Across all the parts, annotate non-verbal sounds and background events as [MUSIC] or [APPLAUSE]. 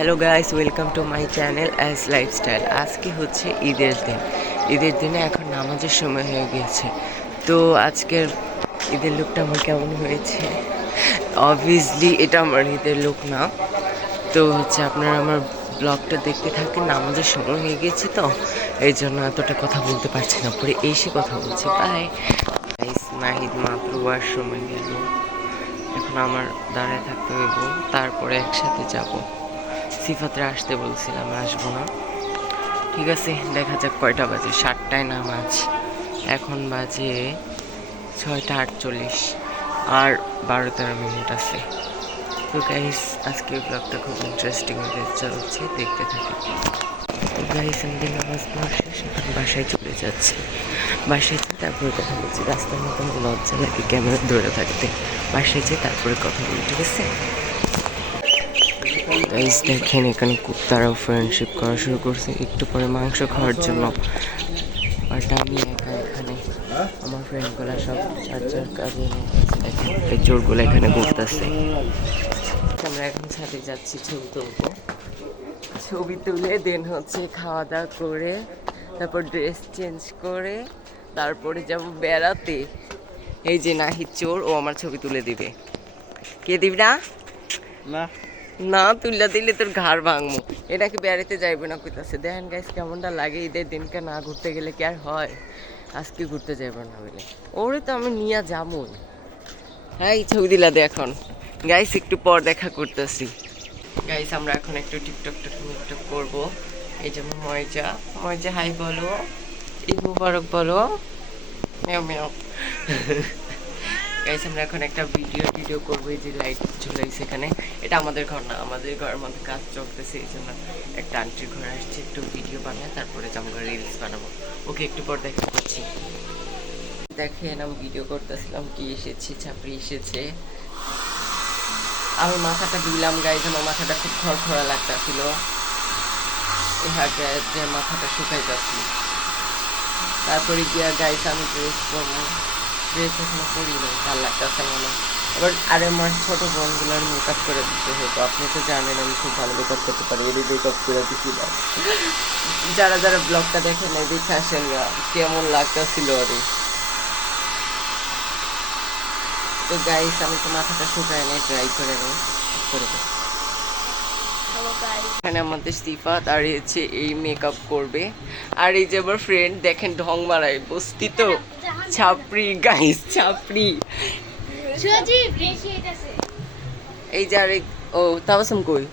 Hello guys welcome to my channel as lifestyle আজকে হচ্ছে ঈদের দিন। ঈদের দিনে এখন নামাজের সময় হয়ে গিয়েছে। তো আজকের ঈদের লুকটা আমার কেমন হয়েছে? অবভিয়াসলি এটা আমার ঈদের লুক না। তো হচ্ছে আপনারা আমার ব্লগটা দেখতে থাকেন, নামাজের সময় হয়ে গিয়েছে তো। এই জন্য এতটা কথা বলতে পারছি না, পরে এসে কথা বলছি। বাই গাইস নাহিদ মাত্র সময় গেল। এখন আমার দাঁড়ায় থাকতে হইব, তারপরে একসাথে যাব। সিফাতে আসতে বলছিলাম, আসব না। ঠিক আছে, দেখা যাক কয়টা বাজে। সাতটায় নামাজ। এখন বাজে ছয়টা আটচল্লিশ। আর বারো তেরো মিনিট আছে। তো গাইস আজকে ব্লগটা খুব ইন্টারেস্টিং হতে চলছে, দেখতে থাকি তো গাইস আমাদের নামাজ পড়া শেষ, এখন বাসায় চলে যাচ্ছে। বাসায় যেয়ে তারপরে কথা বলছি। রাস্তার মতো লজ্জা লাগে ক্যামেরা ধরে থাকতে। বাসায় যেয়ে তারপরে কথা বলি, ঠিক আছে? গাইস দেখেন, এখানে কুত্তারাও ফ্রেন্ডশিপ করা শুরু করছে। একটু পরে মাংস খাওয়ার জন্য। বাট আমি একা এখানে, আমার ফ্রেন্ডগুলো সব চার চার কাজে দেখেন, এই চোরগুলো এখানে ঘুরতেছে। আমরা এখন ছাদে যাচ্ছি ছবি তুলবো। ছবি তুলে দেন হচ্ছে খাওয়া দাওয়া করে, তারপর ড্রেস চেঞ্জ করে, তারপরে যাব বেড়াতে। এই যে নাহিদ চোর, ও আমার ছবি তুলে দিবে। কে দিবি না? না। না তুইলা দিলে তোর ঘাড় ভাঙবো এটা কি বেড়াতে যাইবে না কইতাছে? দেখেন গাইস কেমনটা লাগে ঈদের দিনকে না ঘুরতে গেলে কি আর হয়? আজকে ঘুরতে যাইব না বলে। ওরে তো আমি নিয়ে যাবই হ্যাঁ এই ছবি দিলা দে এখন। গাইস একটু পর দেখা করতেছি। গাইস আমরা এখন একটু টিকটক টিকটক করব। এই যেমন ময়জা। ময়জা, হাই বলো। ঈদ মুবারক বলো। মেও মেও গাইস আমরা এখন একটা ভিডিও টিডিও করব যে লাইট ঝুলাইছে এখানে এটা আমাদের ঘর না, আমাদের ঘরের মধ্যে কাজ চলতেছে, এই জন্য একটা আন্টির ঘরে আসছে, একটু ভিডিও বানায় তারপরে যাব রিলস বানাবো। ওকে, একটু পর দেখা করছি। দেখেন, আমি ভিডিও করতেছিলাম, কি এসেছে ছাপড়ি এসেছে। আমি মাথাটা দিলাম গাইজ আমার মাথাটা খুব খড়খড়া লাগতেছিল। এই যে মাথাটা শুকাইতেছি। তারপরে গিয়া গাইজ আমি ড্রেস পরবো। ড্রেস এখনও পরি ভালো লাগতেছে মনে এবার আর আমার ছোট বোনগুলোর মেকআপ করে দিতে হতো। আপনি তো জানেন আমি খুব ভালো মেকআপ করতে পারি, এদের মেকআপ করে না যারা যারা ব্লগটা দেখেন এই দেখে আসেন কেমন লাগতেছিল আরে। তো গাইস আমি তো মাথাটা শুকায় নেই ট্রাই করে নেই, করে দেব। এখানে আমাদের আর হচ্ছে এই মেকআপ করবে। আর এই যে আমার ফ্রেন্ড দেখেন ঢং মারায় বস্তি তো। ছাপড়ি গাইস ছাপড়ি। এই যে আরেক ও তাবাসম কই?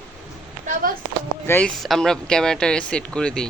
গাইস আমরা ক্যামেরাটা সেট করে দিই।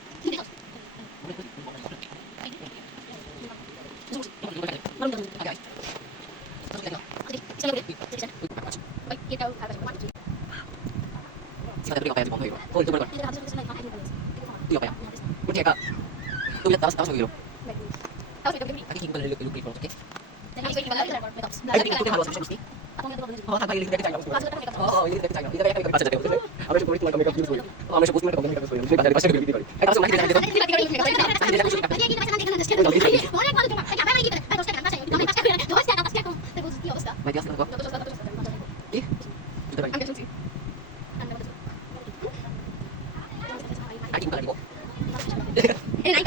Oh, ini dia cari. Apa yang saya boleh tuan kami kasih? Apa yang saya boleh tuan kami kasih? Apa yang saya boleh tuan kami kasih? Apa yang saya boleh tuan kami kasih? Apa yang saya boleh yang saya boleh tuan kami kasih? Apa yang saya boleh tuan kami kasih? Apa yang saya boleh tuan kami kasih? Apa yang saya boleh tuan kami kasih? Apa yang saya boleh tuan kami kasih? Apa yang saya boleh tuan kami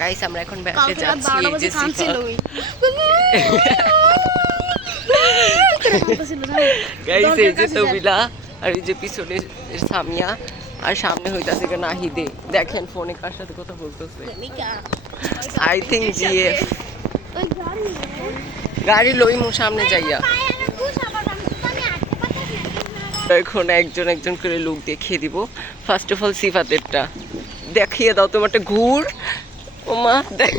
guys আমরা এখন বেড়াতে যাচ্ছি guys [LAUGHS] এই যে তবিলা আর এই যে পিছনে সামিয়া আর সামনে হইতাছে কেন নাহিদে। দেখেন ফোনে কার সাথে কথা বলতেছে। আই থিঙ্ক জিএফ গাড়ি লইমু সামনে যাইয়া। এখন একজন একজন করে লোক দেখিয়ে দিব। ফার্স্ট অফ অল সিফাতেরটা। দেখিয়ে দাও তোমার একটা ঘুর। ও মা দেখ।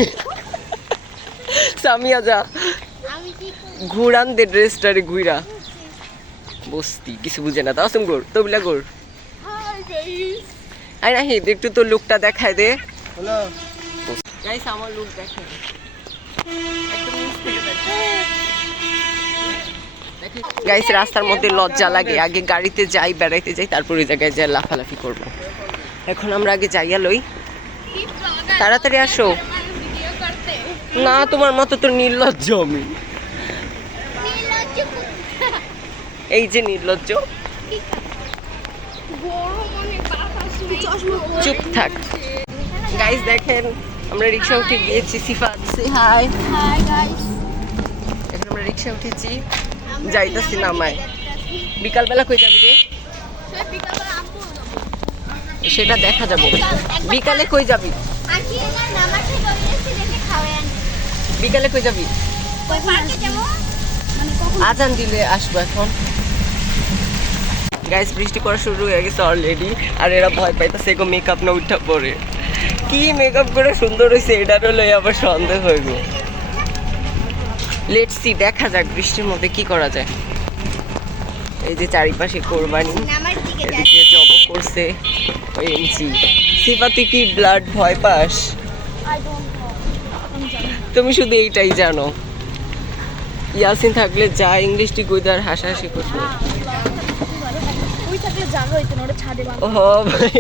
সামিয়া যা। ঘুরান দে ড্রেসটারে ঘুরা বস্তি কিছু বুঝে না। দাও গোর তবিলা গাইস আই না হিদ একটু তোর লুকটা দেখায় দে। গাইস আমার লুক দেখেন গাইস রাস্তার মধ্যে লজ্জা লাগে। আগে গাড়িতে যাই বেড়াইতে যাই তারপর ওই জায়গায় যাই লাফালাফি করব। এখন আমরা আগে যাইয়া লই। তাড়াতাড়ি আসো। না তোমার মতো তো নির্লজ্জ আমি। এই যে নির্লজ্জ। চুপ থাক। গাইস দেখেন আমরা রিক্সা উঠে গিয়েছি সিফাত। সে হাই হাই গাইস এখন আমরা রিক্সা উঠেছি যাইতাছি নামায়। বিকালবেলা কই যাবি রে? সেটা দেখা যাবে। বিকালে কই যাবি? বিকালে কই যাবি? কই পার্কে যাব। মানে কখন আজান দিলে আসব এখন। গাইস বৃষ্টি করা শুরু হয়ে গেছে অলরেডি আর এরা ভয় পাইতেছে এগো মেকআপ না উঠা পরে। কি মেকআপ করে সুন্দর হয়েছে এটারও লই আবার সন্দেহ হইব। লেটস সি দেখা যাক বৃষ্টির মধ্যে কি করা যায়। এই যে চারিপাশে কোরবানি, এদিকে জব করছে এমজি সিফা, তুই কি ব্লাড ভয় পাস? তুমি শুধু এইটাই জানো। ইয়াসিন থাকলে যা ইংলিশটি গুইদার হাসাহাসি করতো। থাকলে জায়গা হইতো না ওটা ছাদে ও ভাই।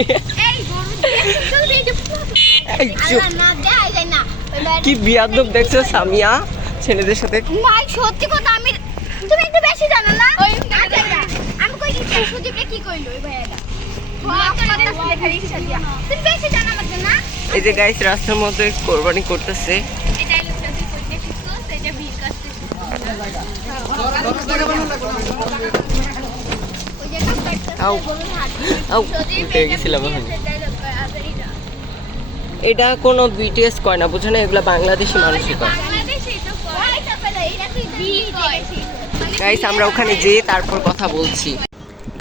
কি বিয়াদব দেখছ সামিয়া ছেলেদের সাথে? ভাই সত্যি কথা আমি তুমি একটু বেশি জানো না? আচ্ছা, আচ্ছা। আমি কই কি সুদীপে কি কইলো ওই ভাইয়াটা? তুমি বেশি জানো আমাকে না? এই যে গাইস রাস্তার মধ্যে কোরবানি করতেছে। এটা উঠে গেছিলাম। এটা কোনো বিটিএস কয় না বুঝো না এগুলো বাংলাদেশি মানুষই কয়। গাইস আমরা ওখানে যেয়ে তারপর কথা বলছি।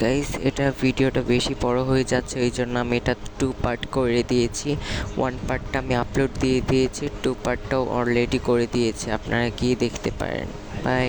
গাইস এটা ভিডিওটা বেশি বড় হয়ে যাচ্ছে এই জন্য আমি এটা টু পার্ট করে দিয়েছি। ওয়ান পার্টটা আমি আপলোড দিয়ে দিয়েছি টু পার্টটাও অলরেডি করে দিয়েছি আপনারা গিয়ে দেখতে পারেন। বাই